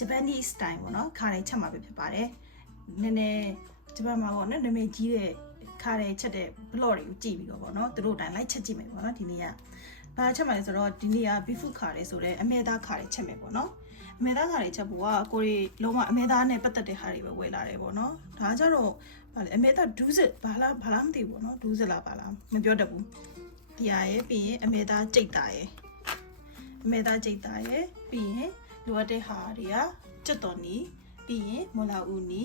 Japanese style ပေါ့နော်ခါရဲချက်မှာပဲဖြစ်ပါတယ်နည်းနည်းဂျပန်မှာပေါ့နော်နာမည်ကြီးတဲ့ခါရဲချက်တဲ့ blog တွေကိုကြည့်ပြီးတော့ပေါ့နော်သူတို့တိုင်းလိုက်ချက်ကြည့်မယ်ပေါ့နော်ဒီနေ့ကဘာချက်မှာလဲဆိုတော့ဒီနေ့က beef ခါရဲဆိုတဲ့အမဲသားခါရဲချက်မယ်ပေါ့နော်အမဲသားခါရဲချက်ဖို့ကကိုရီလုံးဝအမဲသားနဲ့ပတ်သက်တဲ့ဟာတွေပဲဝယ်လာတယ်ပေါ့နော်ဒါကြတော့ဗာလေအမဲသားဒူးစစ်ဘာလားမသိဘူးပေါ့နော်ဒူးစစ်လားပါလားမပြောတတ်ဘူးဒီဟာရဲ့ပြီးရင်အမဲသားကြိတ်တာရဲ့အမဲသားကြိတ်တာရဲ့ပြီးရင်လိုအပ်တဲ့ဟာတွေကကျွတ်တော်နီပြီးရင်မလာဦးနီ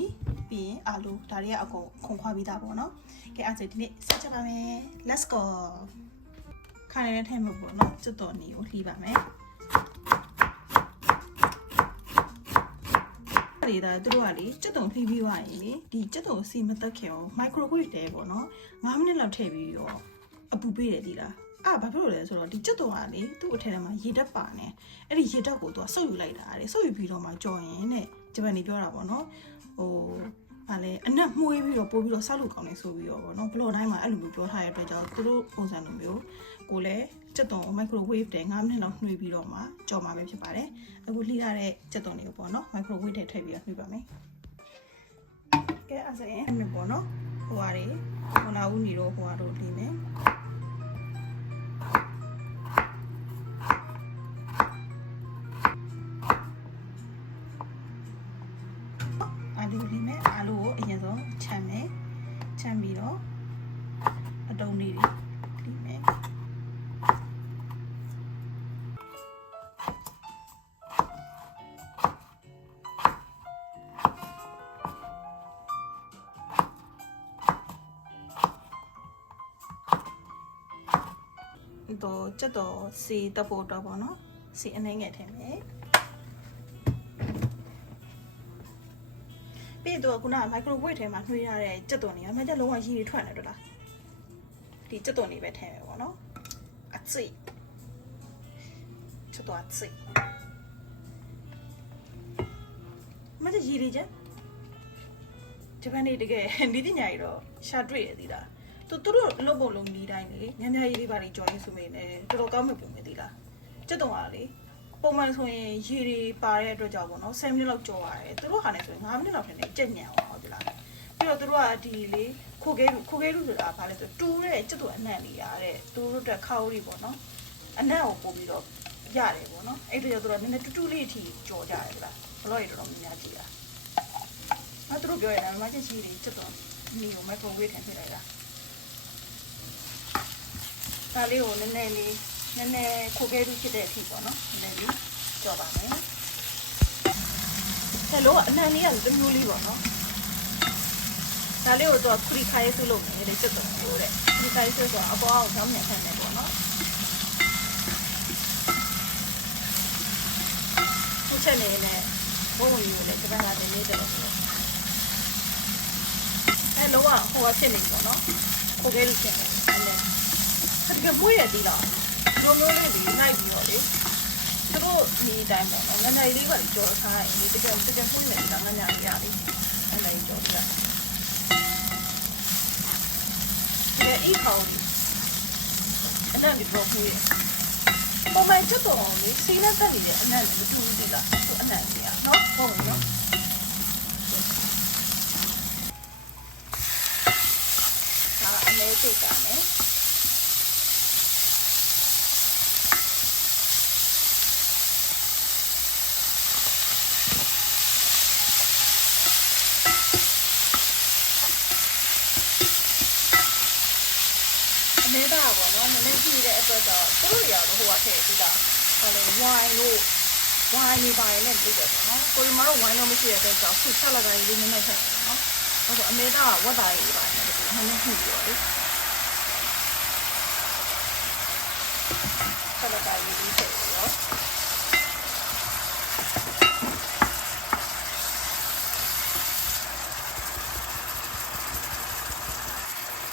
ပြီးရင်အာလူဒါတွေကအကုန်ခွန်ခွာပြီးသားပေါ့နော်ကဲအဲ့ဒါဒီနေ့ဆက်ချက်ပါမယ် let's go ခါနေတဲ့ထဲမှာပေါ့နော်ကျွတ်တော်နီကိုလှီးပါမယ်ဒီဒါတို့ကလေကျွတ်တုံလှီးပြီးသွားရင်လေဒီကျွတ်တုံစီမတက်ခင်အောင် microwave တဲပေါ့နော်9မိနစ်လောက်ထည့်ပြီးတော့အပူပေးတယ်ဒီလားဘာဖြစ်လို့လဲဆိုတော့ဒီကျွတ်တုံကလေသူ့အထက်ထဲမှာရေဓာတ်ပါနေအဲ့ဒီရေဓာတ်ကိုသူကစုပ်ယူလိုက်တာတဲ့စုပ်ယူပြီးတော့မှကြော်ရင်တဲ့ဂျပန်နေပြောတာပေါ့နော်ဘာလဲအနက်မှုေးပြီးတော့ပို့ပြီးတော့ဆောက်လို့ကောင်းနေဆိုပြီးတော့ပေါ့နော်ဘလော့တိုင်းမှာအဲ့လိုမျိုးပြောထားတဲ့အတွက်ကြောင့်သူတို့ပုံစံလိုမျိုးကိုလည်းကျွတ်တုံ microwave တဲ9မိနစ်လောက်နှွေးပြီးတော့မှကြော်မှာပဲဖြစ်ပါတယ်အခုလှီးထားတဲ့ကျွတ်တုံတွေကိုပေါ့နော် microwave ထဲထည့်ပြီးတော့နှွေးပါမယ်ကဲအဲ့ဒါရင်အဲ့ပေါ့နော်ဟိုဟာတွေဟိုလာဦးနေတော့ဟိုဟာတို့လှီးမယ်အာလူလေးနဲ့အာလူကိုအရင်ဆုံးချမ်းမယ်ချမ်းပြီးတော့အတုံးလေးတွေလိမယ်တော့ချက်တော့စီတက်ဖို့တော့ပေါ့နော်စီအနှဲငယ်ထည့်မယ်ပြီးတော့ခုနက microwave ထဲမှာနှွှေးရတဲ့ကြက်သွန်တွေကမကြက်လုံးဝရည်ရထွက်နေတော့လားဒီကြက်သွန်တွေပဲထည့်မယ်ပေါ့နော်အtsiちょっと熱いမကြက်ရည်ရချက်ဂျပန်နေတကယ်ဒီပညာကြီးတော့ရှာတွေ့ရသေးလားသူတို့အလုပ်ပုံလုံးနီးတိုင်းလေညညရေးလေးပါတွေကြော်ရင်းဆိုမိနေတော်တော်ကောင်းမှပုံပဲသေးလားကြက်သွန်ကလေပုံမှန်ဆိုရင်ရေတွေပါတဲ့အတွက်ကြောင့်ပေါ့နော်10မိနစ်လောက်ကြော်ရတယ်သူတို့ဟာနဲ့ဆိုရင်9မိနစ်လောက်ထင်တယ်ကြက်ညံအောင်ဟုတ်ပြီလားပြီးတော့သူတို့ကဒီလေခိုခဲလူဆိုတာဘာလဲဆိုတူးတဲ့ကြက်သွန်အနံ့လေးရတဲ့သူတို့အတွက်ခါအိုးတွေပေါ့နော်အနံ့ကိုပို့ပြီးတော့ရတယ်ပေါ့နော်အဲ့ဒါကြောင့်သူတို့ကနည်းနည်းတူလေးအထိကြော်ကြရတယ်ဗျာဘလို့ရတော့များကြည့်တာအဲ့သူတို့ပြောရတယ်မချက်ရှိတွေကြက်သွန်ဒီကို microwave ထည့်ထည့်လိုက်တာဒါလေးကိုနည်းနည်းခိုခဲပြီးဖြစ်တဲ့အထိပေါ့နော်နည်းနည်းလေးကြော်ပါမယ်ဟဲ့လို့အနံလေးကတမျိုးလေးပေါ့နော်ဒါလေးကိုတော့ခရီခိုင်းစုလုပ်နေတယ်ကျွတ်တော့လို့တဲ့ခရီခိုင်းစုဆိုအပေါ်အောင်ဆောင်းနေခံနေပေါ့နော်ခုချက်နေနဲ့ဘုံဝင်ယူလေဂျပန်ကတည်းကတယ်ဆိုတော့အဲ့လောကဟိုကဖြစ်နေပေါ့နော်ခိုခဲလို့ဖြစ်နေတယ်အဲ့ဒါကမွေးရသေးလားမျိုးလေးတွေလိုက်ပြီးတော့လေသူတို့ဒီတိုင်းပေါ့နော်ငန်းလေးပါကြော်ထားရင်ဒီတကယ်ဖွင့်နေတာငန်းညာရလေးအဲ့ဒါကြော်တာဒီအခေါ်အနံ့ဒီတော့ပြေးပုံမှန်ချက်တော့လေစီးလက်တက်နေတဲ့အနံ့မတူဘူးဒီလားသူအနံ့ကြီးอ่ะเนาะဟုတ်ပြီเนาะဒါအမဲသိတာမယ်နေတာပေါ့နော်နည်းနည်းကြည့်တဲ့အတွက်တော့သူတို့ရောဟိုကထည့်ပြီးတာဟိုလေဝိုင်းနေပါရင်လည်းပြီးတယ်ပေါ့နော်ကိုရီမာတော့ဝိုင်းတော့မရှိတဲ့အတွက်ကြောင့်ခုဆက်လာကြရေးလေးနည်းနည်းထည့်တယ်နော်ဟုတ်ဆိုအမေသားကဝတ်သားရေးပါတယ်ဒီဟန်နဲ့ကြည့်ပြီးတော့လေဆက်လာကြရေးလေးထည့်ပြီးတော့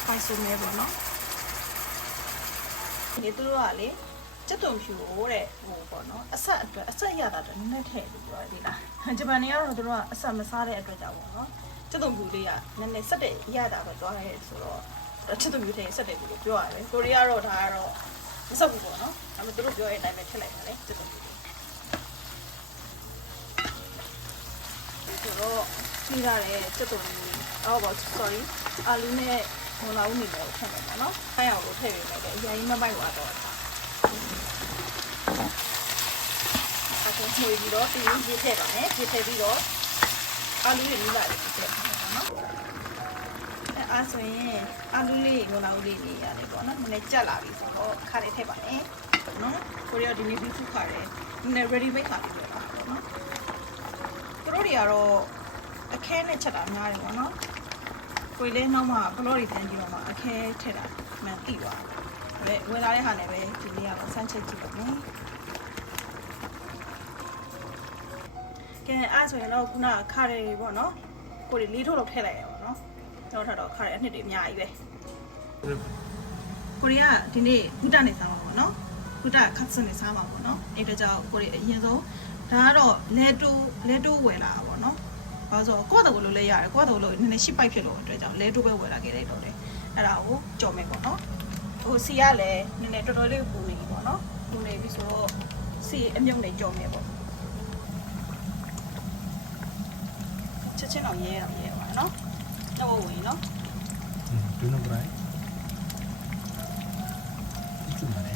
ဖိုင်ဆိုနေပေါ့နော်ဒီသူတို့ကလေကြက်သွန်ဖြူကိုတဲ့ဟိုပေါ့နော်အဆက်ရတာတည်းနည်းနည်းထည့်ပြီးပြောဒီလားဂျပန်တွေကတော့သူတို့ကအဆက်မစားတဲ့အတွက်ကြောင့်ပေါ့နော်ကြက်သွန်ဖြူလေးကနည်းနည်းဆက်တဲ့ရတာပဲသွားရဲဆိုတော့ကြက်သွန်ဖြူထည့်ဆက်တယ်လို့ပြောရတယ်ကိုရီးယားတော့ဒါကတော့မဆက်ဘူးပေါ့နော်ဒါပေမဲ့သူတို့ပြောတဲ့အတိုင်းပဲထည့်လိုက်တာလေကြက်သွန်ဖြူလေး ဆိုတော့ပြီးလာတဲ့စက်သွန်လေးအော်ပါ sorry အာလူနဲ့ငွန်လာဦးနေတော့ထည့်မယ်ပေါ့နော်။ခိုင်းအောင်လို့ထည့်ပေးမယ်တဲ့အရင်မမိုက်သွားတော့အခုမှွေပြီးတော့ပြီးရင်ရေးထည့်ပါမယ်ရေးထည့်ပြီးတော့အာလူတွေနီးလာတယ်ထည့်ပါမယ်ပေါ့နော်အဲအားဆိုရင်အာလူလေးငွန်လာဦးလေးနေရတယ်ပေါ့နော်နည်းနည်းကြက်လာပြီဆိုတော့ခါလေးထည့်ပါမယ်နော်ကိုရီးယားဒီနေ့ပြီးခုခါတယ်နည်းနည်း ready make ခါလေးပဲပါပေါ့နော်သူတို့တွေကတော့အခဲနဲ့ချက်တာများတယ်ပေါ့နော်ကိုယ်လေးနောက်မှဘလော့တွေတန်းကြည့်တော့မှအခဲထည့်တာမှန်သိသွားတယ်။ဝင်လာတဲ့ဟာနဲ့ပဲဒီနေ့ကတော့စမ်းချက်ကြည့်ပါမယ်။ကဲအဲ့ဆိုရင်တော့ခုနခါရီပေါ့နော်။ကိုယ်လေးထုတ်လောက်ထည့်လိုက်ရပါတော့။တော့ထတော့ခါရီအနှစ်တွေအများကြီးပဲ။ကိုရီးယားဒီနေ့ဂုတနဲ့စားပါပေါ့နော်။ဂုတခတ်စနဲ့စားပါပေါ့နော်။အဲ့ဒါကြောင့်ကိုရီးအရင်ဆုံးဒါကတော့လဲတိုးဝယ်လာတာပေါ့နော်။ဘာလို့ဆိုတော့ကိုယ့်တော်လို့လည်းရတယ်ကိုယ့်တော်လို့နည်းနည်းရှစ်ပိုက်ဖြစ်လို့အတွက်ကြောင့်လဲတိုးပဲဝယ်လာခဲ့လိုက်တော့တယ်အဲ့ဒါကိုကြော်မယ်ပေါ့နော်ဟိုစီကလည်းနည်းနည်းတော်တော်လေးပူနေပြီပေါ့နော်ပူနေပြီဆိုတော့စီအမြုပ်နဲ့ကြော်မယ်ပေါ့ချက်ချင်းအောင်ရဲပါနော်တော့ဝင်နော်တူနဘရိုင်ကျူမလဲ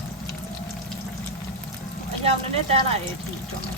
အကြောင်းနည်းနည်းတန်းလာတယ်ဒီကြော်မယ်